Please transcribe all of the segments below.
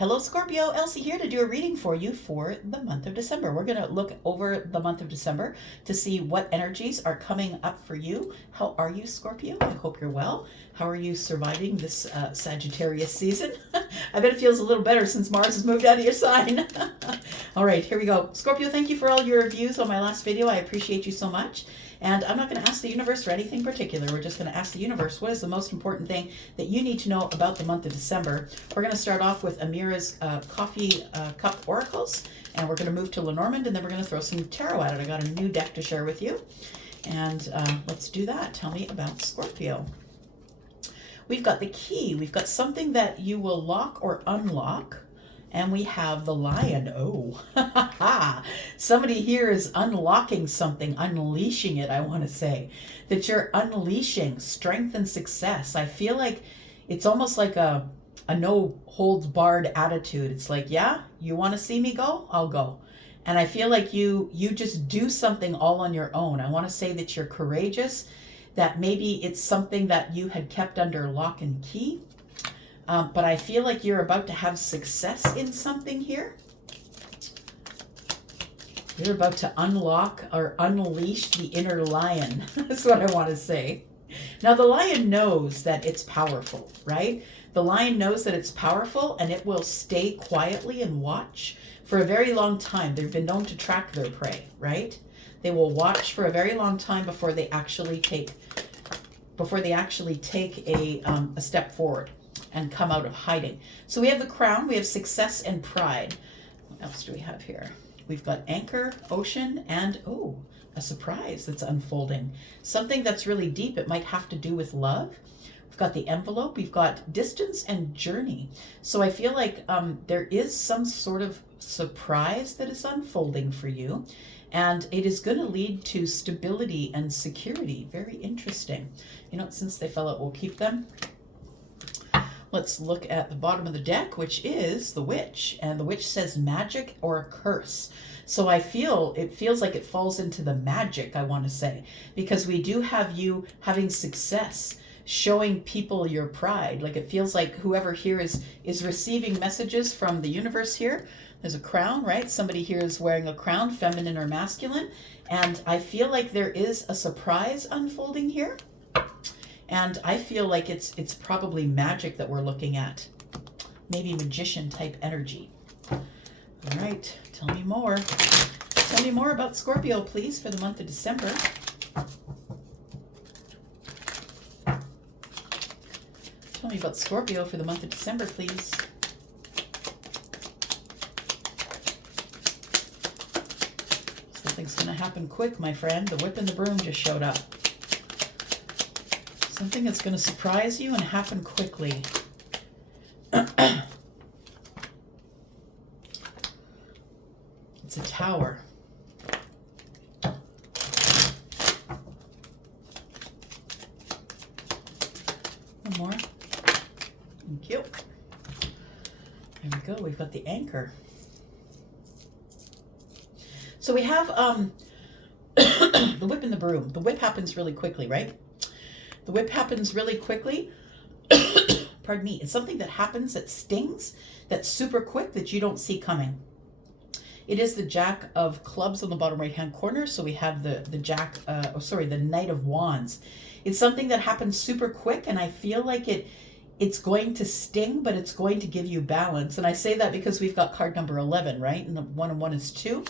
Hello Scorpio, Elsie here to do a reading for you for the month of December. We're going to look over the month of December to see what energies are coming up for you. How are you, Scorpio? I hope you're well. How are you surviving this Sagittarius season? I bet it feels a little better since Mars has moved out of your sign. All right, here we go. Scorpio, thank you for all your reviews on my last video. I appreciate you so much. And I'm not going to ask the universe for anything particular. We're just going to ask the universe, what is the most important thing that you need to know about the month of December? We're going to start off with Amira's coffee cup oracles, and we're going to move to Lenormand, and then we're going to throw some tarot at it. I got a new deck to share with you, and let's do that. Tell me about Scorpio. We've got the key. We've got something that you will lock or unlock. And we have the lion. Oh, somebody here is unlocking something, unleashing it, I want to say. That you're unleashing strength and success. I feel like it's almost like a no-holds-barred attitude. It's like, yeah, you want to see me go? I'll go. And I feel like you just do something all on your own. I want to say that you're courageous, that maybe it's something that you had kept under lock and key. But I feel like you're about to have success in something here. You're about to unlock or unleash the inner lion. That's what I want to say. Now, the lion knows that it's powerful, right? The lion knows that it's powerful, and it will stay quietly and watch for a very long time. They've been known to track their prey, right? They will watch for a very long time before they actually take a step forward and come out of hiding. So we have the crown, we have success and pride. What else do we have here? We've got anchor, ocean, and a surprise that's unfolding. Something that's really deep. It might have to do with love. We've got the envelope, we've got distance and journey. So I feel like there is some sort of surprise that is unfolding for you, and it is going to lead to stability and security. Very interesting. You know, since they fell out, we'll keep them. Let's look at the bottom of the deck, which is the witch. And the witch says magic or a curse. So it feels like it falls into the magic, I want to say, because we do have you having success, showing people your pride. Like it feels like whoever here is receiving messages from the universe here. There's a crown, right? Somebody here is wearing a crown, feminine or masculine. And I feel like there is a surprise unfolding here. And I feel like it's probably magic that we're looking at. Maybe magician type energy. All right, tell me more. Tell me more about Scorpio, please, for the month of December. Tell me about Scorpio for the month of December, please. Something's going to happen quick, my friend. The whip and the broom just showed up. Something that's going to surprise you and happen quickly. It's a tower. One more. Thank you. There we go. We've got the anchor. So we have the whip and the broom. The whip happens really quickly, right? The whip happens really quickly. Pardon me. It's something that happens that stings, that's super quick, that you don't see coming. It is the Jack of Clubs on the bottom right-hand corner. So we have the Knight of Wands. It's something that happens super quick, and I feel like it's going to sting, but it's going to give you balance. And I say that because we've got card number 11, right? And the 1 and 1 is 2.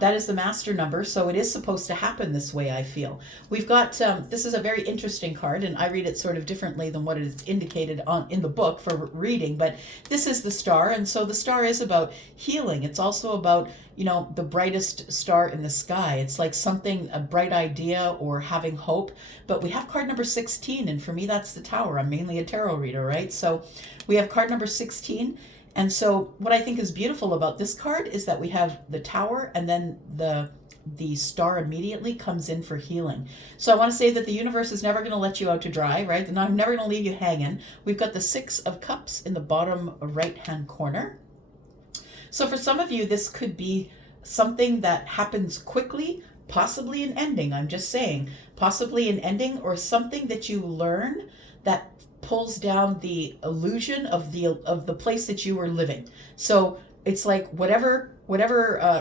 That is the master number, so it is supposed to happen this way, I feel. We've got, this is a very interesting card, and I read it sort of differently than what it is indicated in the book for reading, but this is the star, and so the star is about healing. It's also about, you know, the brightest star in the sky. It's like something, a bright idea or having hope, but we have card number 16, and for me, that's the tower. I'm mainly a tarot reader, right? So we have card number 16. And so what I think is beautiful about this card is that we have the tower, and then the star immediately comes in for healing. So I want to say that the universe is never going to let you out to dry, right? And I'm never going to leave you hanging. We've got the 6 of Cups in the bottom right-hand corner. So for some of you, this could be something that happens quickly, possibly an ending. I'm just saying, possibly an ending, or something that you learn that pulls down the illusion of the place that you were living. So it's like whatever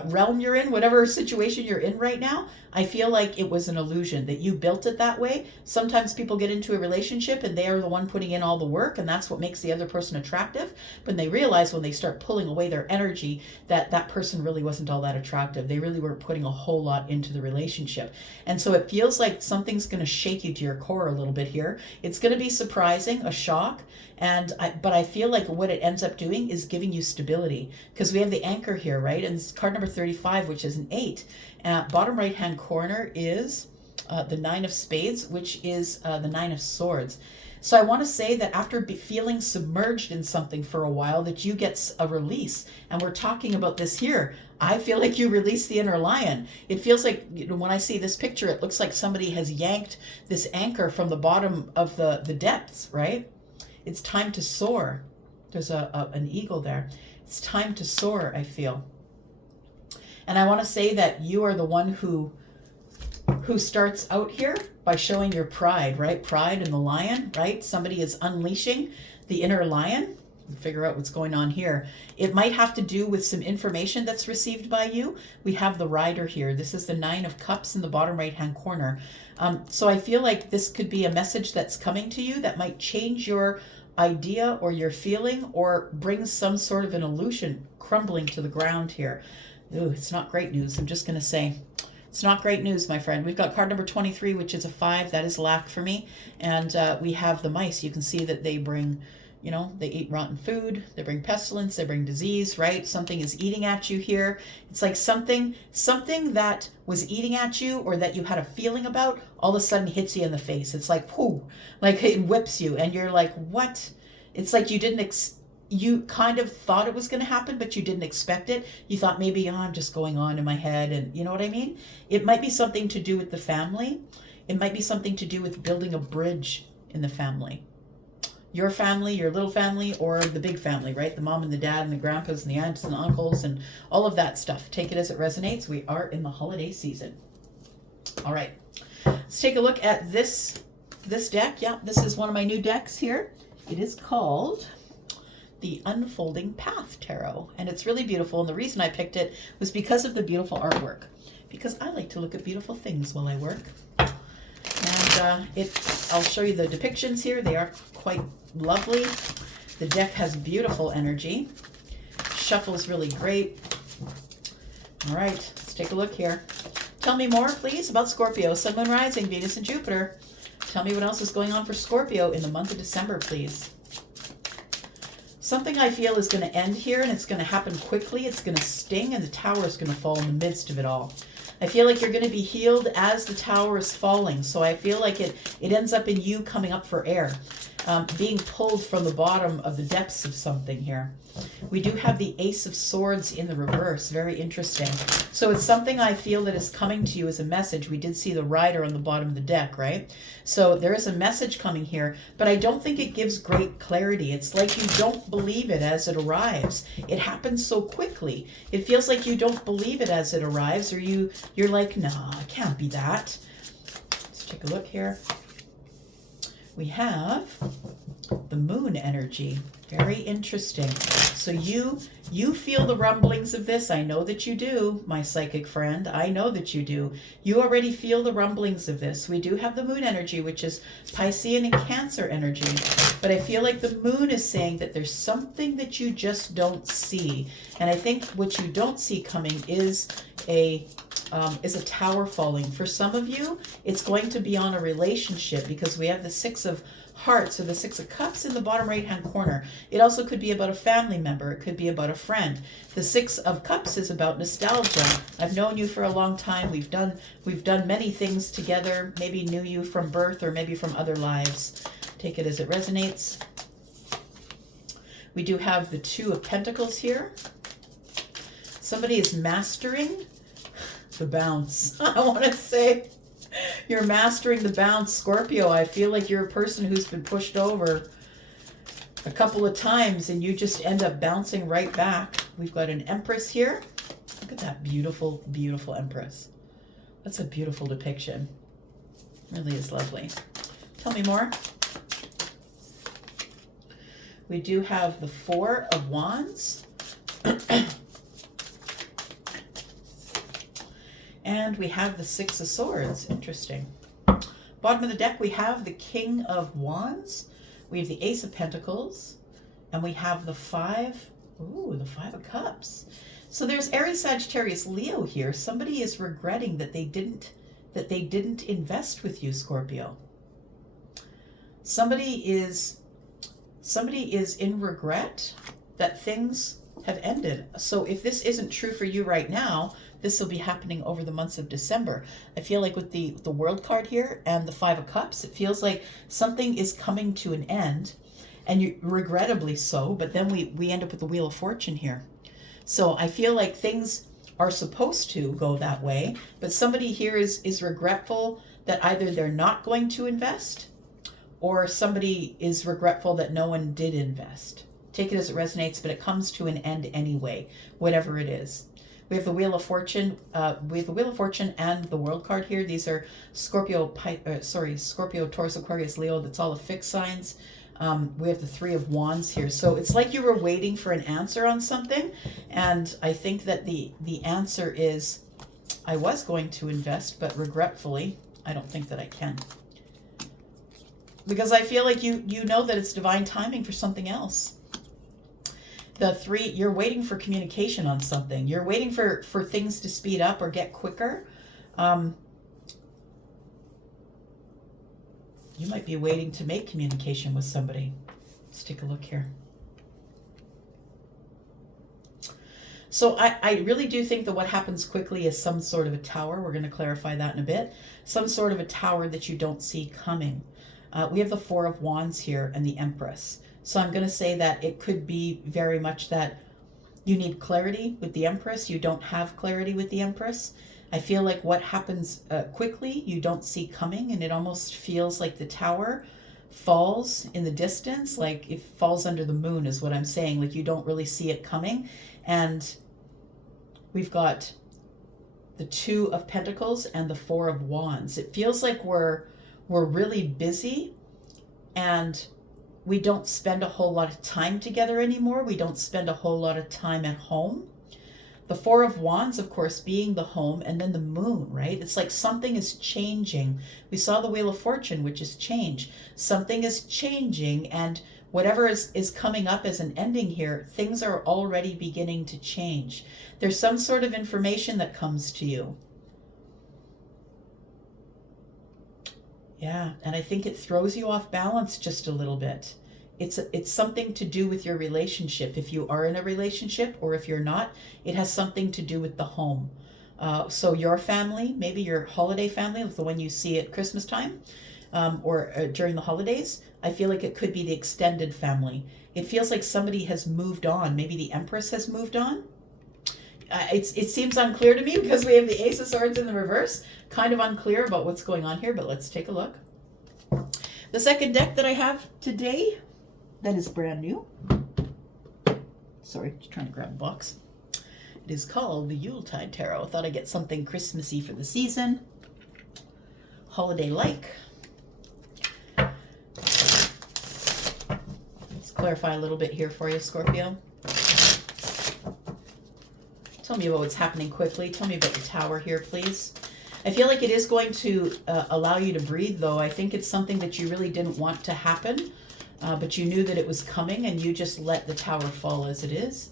realm you're in, whatever situation you're in right now, I feel like it was an illusion that you built it that way. Sometimes people get into a relationship and they are the one putting in all the work, and that's what makes the other person attractive. But they realize when they start pulling away their energy that that person really wasn't all that attractive. They really weren't putting a whole lot into the relationship. And so it feels like something's going to shake you to your core a little bit here. It's going to be surprising, a shock. But I feel like what it ends up doing is giving you stability, because we have the anchor here, right? And it's card number 35, which is an 8. Bottom right hand corner is the 9 of spades, which is the 9 of swords. So I want to say that after feeling submerged in something for a while, that you get a release. And we're talking about this here. I feel like you release the inner lion. It feels like, when I see this picture, it looks like somebody has yanked this anchor from the bottom of the depths, right? It's time to soar. There's an eagle there. It's time to soar, I feel. And I want to say that you are the one who starts out here by showing your pride, right? Pride in the lion, right? Somebody is unleashing the inner lion. Figure out what's going on here. It might have to do with some information that's received by you. We have the rider here. This is the 9 of cups in the bottom right hand corner. So I feel like this could be a message that's coming to you that might change your idea or your feeling, or bring some sort of an illusion crumbling to the ground here. Ooh, it's not great news. I'm just going to say it's not great news, my friend. We've got card number 23, which is a 5. That is lack for me. And we have the mice. You can see that they bring, they eat rotten food. They bring pestilence. They bring disease, right? Something is eating at you here. It's like something that was eating at you, or that you had a feeling about, all of a sudden hits you in the face. It's like, whoo, like it whips you. And you're like, what? It's like you didn't you kind of thought it was going to happen, but you didn't expect it. You thought maybe, I'm just going on in my head. And you know what I mean? It might be something to do with the family. It might be something to do with building a bridge in the family. Your family, your little family, or the big family, right? The mom and the dad and the grandpas and the aunts and the uncles and all of that stuff. Take it as it resonates. We are in the holiday season. All right. Let's take a look at this deck. Yeah, this is one of my new decks here. It is called the Unfolding Path Tarot, and it's really beautiful. And the reason I picked it was because of the beautiful artwork, because I like to look at beautiful things while I work. And I'll show you the depictions here. They are quite lovely. The deck has beautiful energy. Shuffles really great. All right, let's take a look here. Tell me more, please, about Scorpio, Sun, Moon, Rising, Venus, and Jupiter. Tell me what else is going on for Scorpio in the month of December, please. Something I feel is going to end here, and it's going to happen quickly. It's going to sting, and the tower is going to fall in the midst of it all. I feel like you're going to be healed as the tower is falling. So I feel like it ends up in you coming up for air, being pulled from the bottom of the depths of something here. We do have the Ace of Swords in the reverse. Very interesting. So it's something I feel that is coming to you as a message. We did see the rider on the bottom of the deck, right? So there is a message coming here, but I don't think it gives great clarity. It's like you don't believe it as it arrives. It happens so quickly. It feels like you don't believe it as it arrives, or you're like, nah, it can't be that. Let's take a look here. We have the moon energy. Very interesting. So you feel the rumblings of this. I know that you do, my psychic friend. I know that you do. You already feel the rumblings of this. We do have the moon energy, which is Piscean and Cancer energy. But I feel like the moon is saying that there's something that you just don't see. And I think what you don't see coming is a tower falling. For some of you, it's going to be on a relationship, because we have the 6 of Hearts, or the 6 of Cups in the bottom right hand corner. It also could be about a family member. It could be about a friend. The 6 of Cups is about nostalgia. I've known you for a long time. We've done many things together. Maybe knew you from birth, or maybe from other lives. Take it as it resonates. We do have the 2 of Pentacles here. Somebody is mastering the bounce. I want to say you're mastering the bounce, Scorpio. I feel like you're a person who's been pushed over a couple of times, and you just end up bouncing right back. We've got an Empress here. Look at that beautiful, beautiful Empress. That's a beautiful depiction. Really is lovely. Tell me more. We do have the Four of Wands. And we have the Six of Swords. Interesting. Bottom of the deck, we have the King of Wands. We have the Ace of Pentacles. And we have the Five of Cups. So there's Aries, Sagittarius, Leo here. Somebody is regretting that they didn't invest with you, Scorpio. Somebody is in regret that things have ended. So if this isn't true for you right now, this will be happening over the months of December. I feel like with the World card here and the Five of Cups, it feels like something is coming to an end, and you regrettably so, but then we end up with the Wheel of Fortune here. So I feel like things are supposed to go that way, but somebody here is regretful that either they're not going to invest, or somebody is regretful that no one did invest. Take it as it resonates, but it comes to an end anyway, whatever it is. We have the Wheel of Fortune. We have the Wheel of Fortune and the World card here. These are Scorpio, Taurus, Aquarius, Leo. That's all the fixed signs. We have the Three of Wands here. So it's like you were waiting for an answer on something. And I think that the answer is, I was going to invest, but regretfully, I don't think that I can. Because I feel like you know that it's divine timing for something else. The Three, you're waiting for communication on something. You're waiting for things to speed up or get quicker. You might be waiting to make communication with somebody. Let's take a look here. So I really do think that what happens quickly is some sort of a tower. We're going to clarify that in a bit. Some sort of a tower that you don't see coming. We have the Four of Wands here and the Empress. So I'm going to say that it could be very much that you need clarity with the Empress. You don't have clarity with the Empress. I feel like what happens quickly, you don't see coming, and it almost feels like the tower falls in the distance, like it falls under the moon is what I'm saying. Like you don't really see it coming. And we've got the Two of Pentacles and the Four of Wands. It feels like we're really busy, and we don't spend a whole lot of time together anymore. We don't spend a whole lot of time at home. The Four of Wands, of course, being the home, and then the moon, right? It's like something is changing. We saw the Wheel of Fortune, which is change. Something is changing, and whatever is coming up as an ending here, things are already beginning to change. There's some sort of information that comes to you. Yeah, and I think it throws you off balance just a little bit. It's something to do with your relationship. If you are in a relationship, or if you're not, it has something to do with the home. So your family, maybe your holiday family, the one you see at Christmas time, or during the holidays, I feel like it could be the extended family. It feels like somebody has moved on. Maybe the Empress has moved on. It seems unclear to me because we have the Ace of Swords in the reverse. Kind of unclear about what's going on here, but let's take a look. The second deck that I have today, that is brand new. Sorry, just trying to grab a box. It is called the Yuletide Tarot. I thought I'd get something Christmassy for the season. Holiday-like. Let's clarify a little bit here for you, Scorpio. Tell me about what's happening quickly. Tell me about the tower here, please. I feel like it is going to allow you to breathe, though. I think it's something that you really didn't want to happen, but you knew that it was coming, and you just let the tower fall as it is.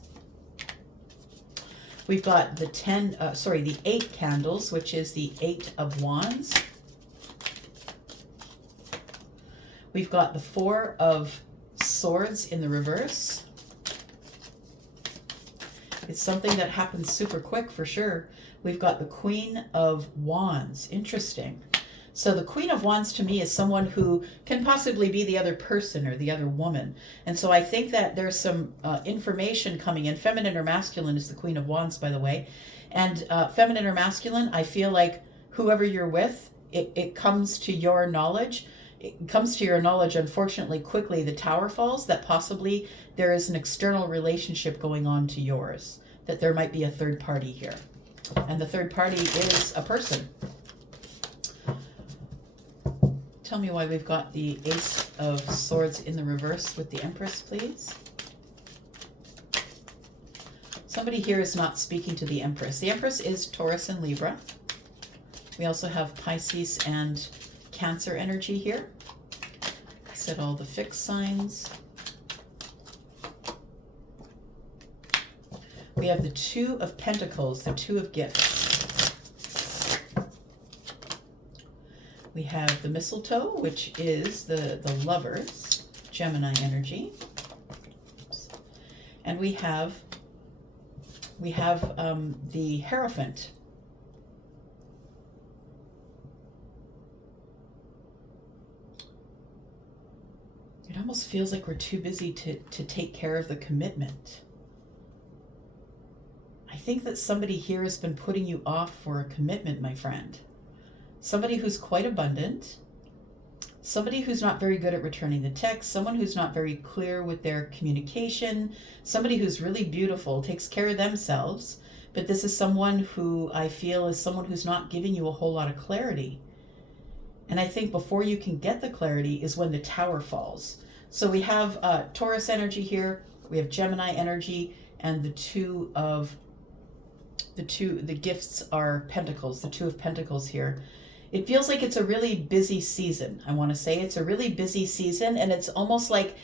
We've got the the 8 candles, which is the 8 of Wands. We've got the 4 of Swords in the reverse. It's something that happens super quick for sure. We've got the Queen of Wands. Interesting. So the Queen of Wands to me is someone who can possibly be the other person or the other woman. And so I think that there's some information coming in. Feminine or masculine is the Queen of Wands, by the way. And feminine or masculine, I feel like whoever you're with, it comes to your knowledge. It comes to your knowledge, unfortunately, quickly, the tower falls, that possibly there is an external relationship going on to yours, that there might be a third party here. And the third party is a person. Tell me why we've got the Ace of Swords in the reverse with the Empress, please. Somebody here is not speaking to the Empress. The Empress is Taurus and Libra. We also have Pisces and Cancer energy here. I said all the fixed signs. We have the Two of Pentacles, the Two of Gifts. We have the Mistletoe, which is the Lovers, Gemini energy. And we have the Hierophant. It almost feels like we're too busy to take care of the commitment. I think that somebody here has been putting you off for a commitment, my friend. Somebody who's quite abundant. Somebody who's not very good at returning the text. Someone who's not very clear with their communication. Somebody who's really beautiful, takes care of themselves. But this is someone who I feel is someone who's not giving you a whole lot of clarity. And I think before you can get the clarity is when the Tower falls. So we have Taurus energy here. We have Gemini energy, and the gifts are Pentacles, the Two of Pentacles here. It feels like it's a really busy season. I want to say it's a really busy season, and it's almost like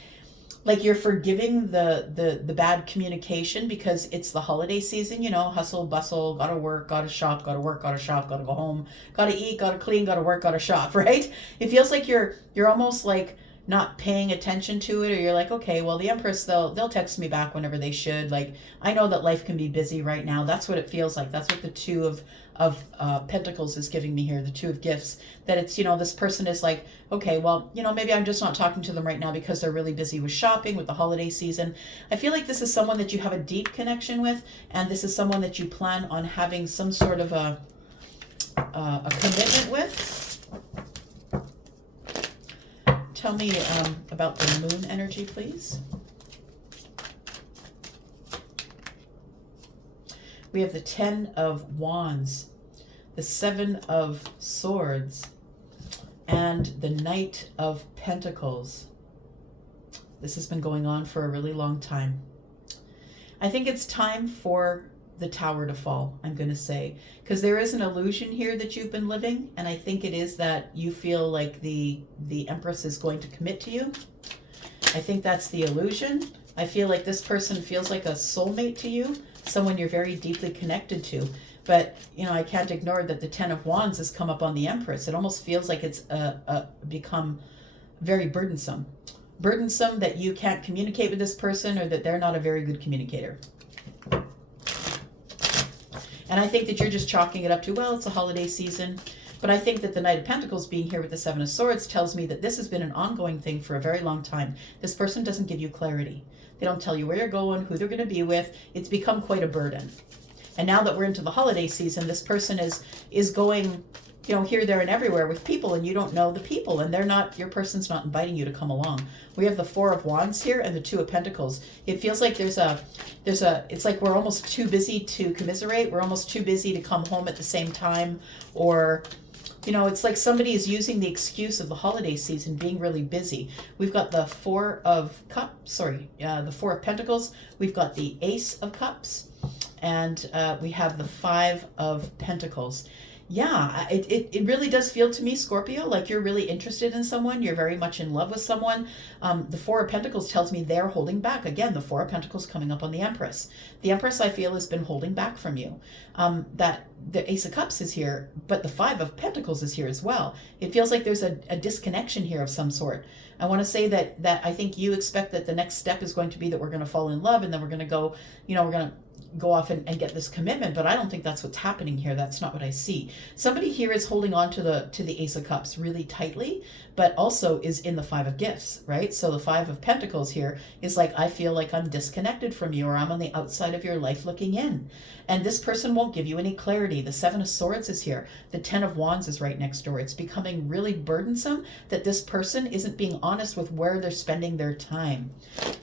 you're forgiving the bad communication because it's the holiday season, you know, hustle, bustle, gotta work, gotta shop, gotta work, gotta shop, gotta go home, gotta eat, gotta clean, gotta work, gotta shop, right? It feels like you're almost like not paying attention to it, or you're like, okay, well, the Empress, they'll text me back whenever they should. Like, I know that life can be busy right now. That's what it feels like. That's what the Two of Pentacles is giving me here, the Two of Gifts, that it's, you know, this person is like, okay, well, you know, maybe I'm just not talking to them right now because they're really busy with shopping, with the holiday season. I feel like this is someone that you have a deep connection with, and this is someone that you plan on having some sort of a commitment with. Tell me about the Moon energy, please. We have the Ten of Wands, the Seven of Swords, and the Knight of Pentacles. This has been going on for a really long time. I think it's time for the Tower to fall, I'm going to say, because there is an illusion here that you've been living, and I think it is that you feel like the Empress is going to commit to you. I think that's the illusion. I feel like this person feels like a soulmate to you, someone you're very deeply connected to. But, you know, I can't ignore that the Ten of Wands has come up on the Empress. It almost feels like it's become very burdensome. Burdensome that you can't communicate with this person, or that they're not a very good communicator. And I think that you're just chalking it up to, well, it's a holiday season. But I think that the Knight of Pentacles being here with the Seven of Swords tells me that this has been an ongoing thing for a very long time. This person doesn't give you clarity. They don't tell you where you're going, who they're going to be with. It's become quite a burden. And now that we're into the holiday season, this person is going, you know, here, there, and everywhere with people, and you don't know the people, and your person's not inviting you to come along. We have the Four of Wands here and the Two of Pentacles. It feels like it's like we're almost too busy to commiserate. We're almost too busy to come home at the same time, or, you know, it's like somebody is using the excuse of the holiday season being really busy. We've got the Four of Pentacles. We've got the Ace of Cups, and we have the Five of Pentacles. Yeah, it really does feel to me, Scorpio, like you're really interested in someone. You're very much in love with someone. The Four of Pentacles tells me they're holding back. Again, the Four of Pentacles coming up on the Empress. The Empress, I feel, has been holding back from you. That the Ace of Cups is here, but the Five of Pentacles is here as well. It feels like there's a disconnection here of some sort. I want to say that I think you expect that the next step is going to be that we're going to fall in love, and then we're going to go, you know, we're going to go off and get this commitment, but I don't think that's what's happening here. That's not what I see. Somebody here is holding on to the Ace of Cups really tightly, but also is in the Five of Gifts, right? So the Five of Pentacles here is like, I feel like I'm disconnected from you, or I'm on the outside of your life looking in. And this person won't give you any clarity. The Seven of Swords is here. The Ten of Wands is right next door. It's becoming really burdensome that this person isn't being honest with where they're spending their time.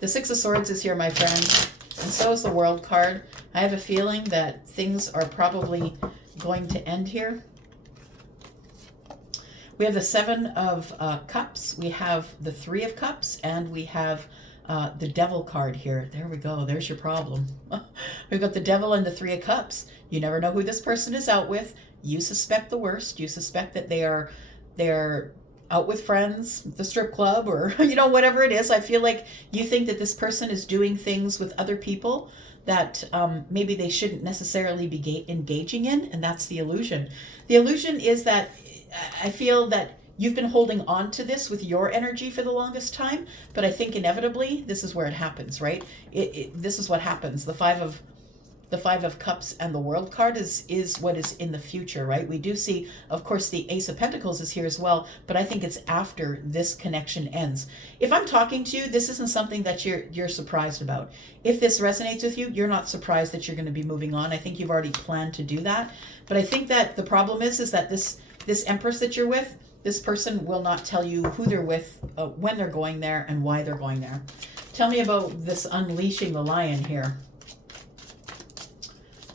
The Six of Swords is here, my friend. And so is the World card. I have a feeling that things are probably going to end here. We have the Seven of Cups, we have the Three of Cups, and we have the Devil card here. There we go. There's your problem. We've got the Devil and the Three of Cups. You never know who this person is out with. You suspect the worst. You suspect that they're out with friends, the strip club, or whatever it is. I feel like you think that this person is doing things with other people that maybe they shouldn't necessarily be engaging in, and that's the illusion. The illusion is that I feel that you've been holding on to this with your energy for the longest time, but I think inevitably this is where it happens, right? This is what happens. The Five of Cups and the World card is what is in the future, right? We do see, of course, the Ace of Pentacles is here as well, but I think it's after this connection ends. If I'm talking to you, this isn't something that you're surprised about. If this resonates with you, you're not surprised that you're going to be moving on. I think you've already planned to do that. But I think that the problem is that this Empress that you're with, this person will not tell you who they're with, when they're going there, and why they're going there. Tell me about this unleashing the lion here.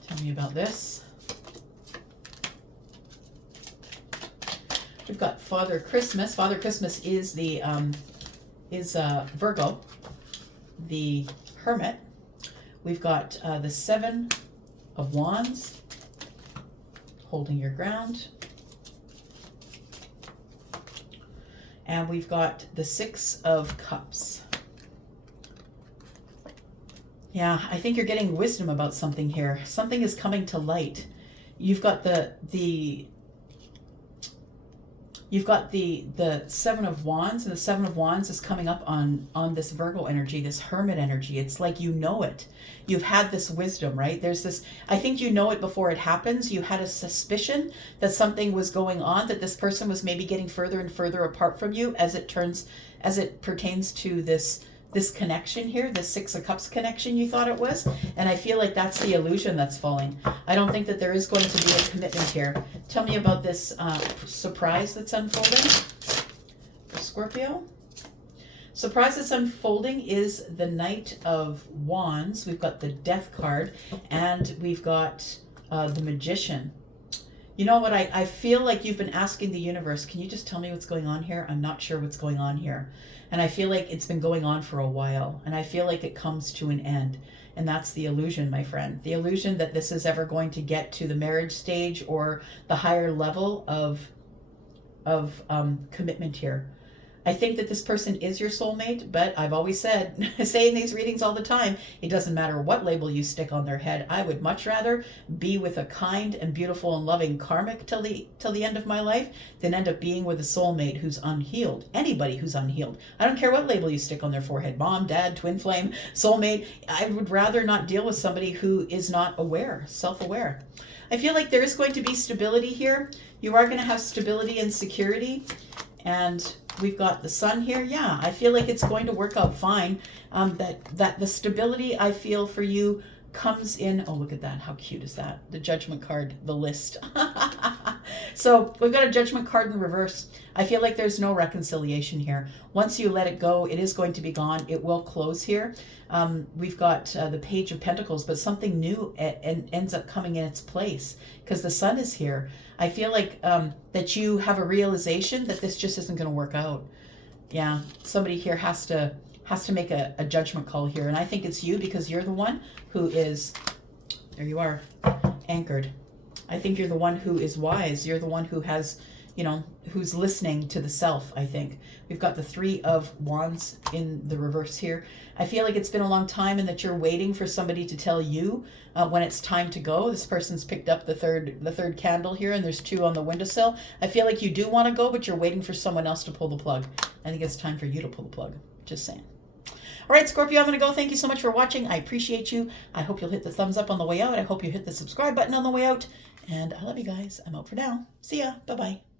Tell me about this. We've got Father Christmas. Father Christmas is the Virgo, the Hermit. We've got the Seven of Wands, holding your ground. And we've got the Six of Cups. Yeah, I think you're getting wisdom about something here. Something is coming to light. You've got the Seven of Wands, and the Seven of Wands is coming up on this Virgo energy, this Hermit energy. It's like you know it. You've had this wisdom, right? There's this, I think you know it before it happens. You had a suspicion that something was going on, that this person was maybe getting further and further apart from you as it pertains to this connection here, this Six of Cups connection you thought it was. And I feel like that's the illusion that's falling. I don't think that there is going to be a commitment here. Tell me about this surprise that's unfolding for Scorpio. Surprise that's unfolding is the Knight of Wands. We've got the Death card, and we've got the Magician. You know what? I feel like you've been asking the universe, can you just tell me what's going on here? I'm not sure what's going on here. And I feel like it's been going on for a while. And I feel like it comes to an end. And that's the illusion, my friend. The illusion that this is ever going to get to the marriage stage or the higher level of commitment here. I think that this person is your soulmate, but I've always said, I say in these readings all the time, it doesn't matter what label you stick on their head. I would much rather be with a kind and beautiful and loving karmic till the end of my life than end up being with a soulmate who's unhealed. Anybody who's unhealed. I don't care what label you stick on their forehead, mom, dad, twin flame, soulmate. I would rather not deal with somebody who is not aware, self-aware. I feel like there is going to be stability here. You are going to have stability and security. And we've got the Sun here. Yeah, I feel like it's going to work out fine. That the stability I feel for you comes in. Oh, look at that. How cute is that? The Judgment card, the list. So we've got a Judgment card in reverse. I feel like there's no reconciliation here. Once you let it go, it is going to be gone. It will close here. We've got the Page of Pentacles, but something new ends up coming in its place because the Sun is here. I feel like that you have a realization that this just isn't going to work out. Yeah, somebody here has to make a judgment call here. And I think it's you because you're the one who is, there you are, anchored. I think you're the one who is wise. You're the one who has, who's listening to the self, I think. We've got the Three of Wands in the reverse here. I feel like it's been a long time and that you're waiting for somebody to tell you when it's time to go. This person's picked up the third candle here, and there's two on the windowsill. I feel like you do want to go, but you're waiting for someone else to pull the plug. I think it's time for you to pull the plug. Just saying. All right, Scorpio, I'm going to go. Thank you so much for watching. I appreciate you. I hope you'll hit the thumbs up on the way out. I hope you hit the subscribe button on the way out. And I love you guys. I'm out for now. See ya. Bye-bye.